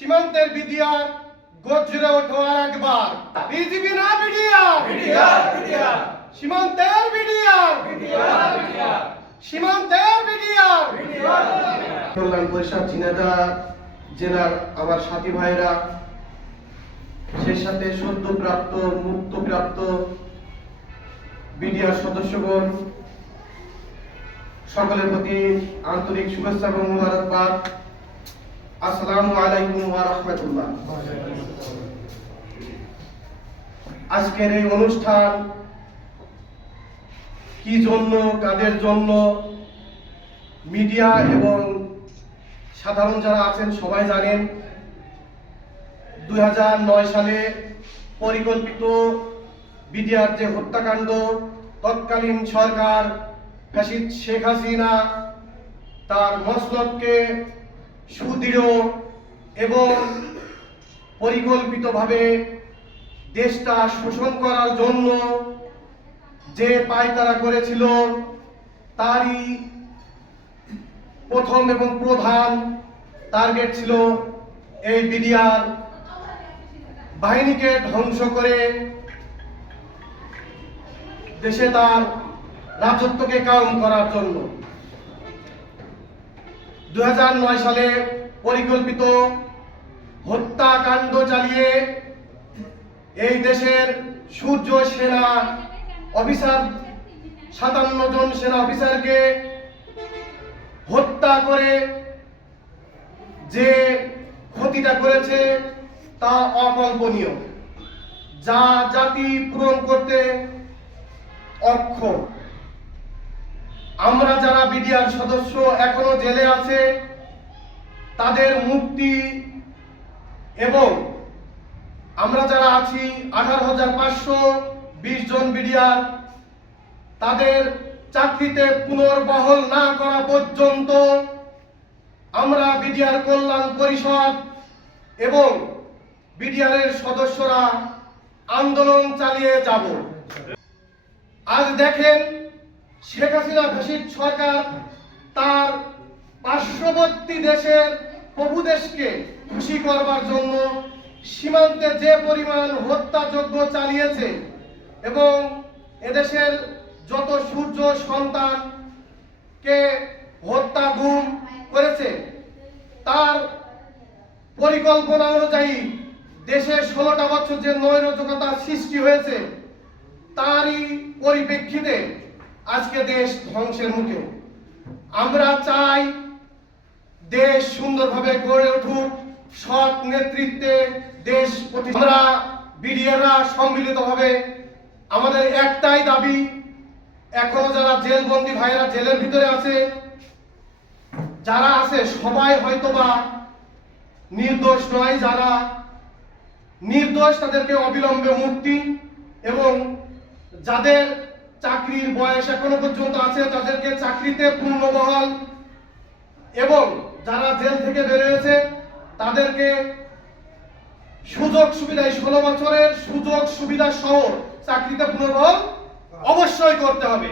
সীমান্তের বিডিআর গর্জে ওঠো আর একবার বিজিবি না বিডিআর? BDR BDR. সীমান্তের বিডিআর? BDR BDR. সীমান্তের বিডিআর? বিডিআর কল্যাণ পরিষদ ঝিনাইদহ জেলার আমার সাথী ভাইরা সেই সাথে সদ্যপ্রাপ্ত মুক্তপ্রাপ্ত বিডিআর সদস্যগণ সকলের প্রতি আন্তরিক শুভেচ্ছা এবং মুবারকবাদ। আসসালামু আলাইকুম ওয়া রাহমাতুল্লাহ। আজকের এই অনুষ্ঠান কি জন্য, কাদের জন্য? মিডিয়া এবং সাধারণ যারা আছেন সবাই জানেন, দুই হাজার নয় সালে পরিকল্পিত বিডিআর যে হত্যাকাণ্ড, তৎকালীন সরকার ফ্যাসিদ শেখ হাসিনা তার মসনদকে সুদৃঢ় এবং পরিকল্পিতভাবে দেশটা শোষণ করার জন্য যে পায়তারা করেছিল, তারই প্রথম এবং প্রধান টার্গেট ছিল এই বিডিআর বাহিনীকে ধ্বংস করে দেশে তার রাজত্বকে কায়েম করার জন্য। দু হাজার নয় সালে পরিকল্পিত হত্যাকাণ্ড চালিয়ে এই দেশের সূর্য সেনা অফিসার, সাতান্ন জন সেনা অফিসারকে হত্যা করে যে ক্ষতিটা করেছে তা অকল্পনীয়। যা জাতি পূরণ করতে অক্ষম। আমরা যারা বিডিআর সদস্য এখনও জেলে আছে, তাদের মুক্তি এবং আমরা যারা আছি, আঠারো হাজার পাঁচশো বিশ জন বিডিআর, তাদের চাকরিতে পুনর্বহল না করা পর্যন্ত আমরা বিডিআর কল্যাণ পরিষদ এবং বিডিআরের সদস্যরা আন্দোলন চালিয়ে যাব। আজ দেখেন শেখ হাসিনা ফ্যাসিস্ট সরকার তার পার্শ্ববর্তী দেশের প্রভু দেশকে খুশি করবার জন্য সীমান্তে যে পরিমাণ হত্যাযজ্ঞ চালিয়েছে এবং এদেশের যত সূর্য সন্তানকে হত্যা গুম করেছে, তার পরিকল্পনা অনুযায়ী দেশে ষোলোটা বছর যে নৈরাজকতা সৃষ্টি হয়েছে, তারই পরিপ্রেক্ষিতে আজকে দেশ ধ্বংসের মুখে। আমরা চাই দেশ সুন্দরভাবে গড়ে উঠুক, সৎ নেতৃত্বে দেশ আমরা বিডিআররা সম্মিলিতভাবে আমাদের একটাই দাবি, এখনও যারা জেলবন্দি ভাইরা জেলের ভিতরে আছে, যারা আছে, সবাই হয়তোবা নির্দোষ নয়, যারা নির্দোষ তাদেরকে অবিলম্বে মুক্তি এবং যাদের চাকরির বয়স এখনও পর্যন্ত আছে, তাদেরকে চাকরিতে পূর্ণবহাল এবং যারা জেল থেকে বেরিয়েছে, তাদেরকে সুযোগ সুবিধা ষোলো বছরের সুযোগ সুবিধা সহ চাকরিতে পুনর্বহাল অবশ্যই করতে হবে।